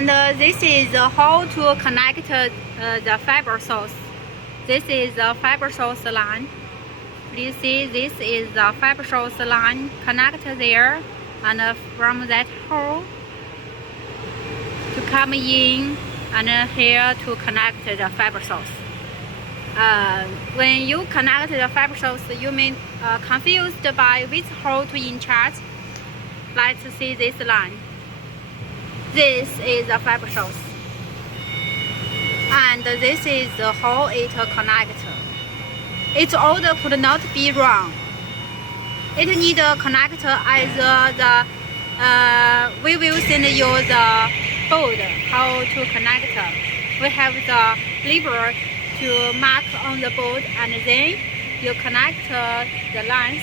And this is how to connect the fiber source. This is the fiber source line. Please see, this is the fiber source line. Connect there, and from that hole to come in, and here to connect the fiber source. When you connect the fiber source, you may confused by which hole to in charge. Let's see this line. This is the fiber source, and this is the how it connects. Its order could not be wrong. It needs a connector as we will send you the board how to connect. We have the lever to mark on the board, and then you connect the lines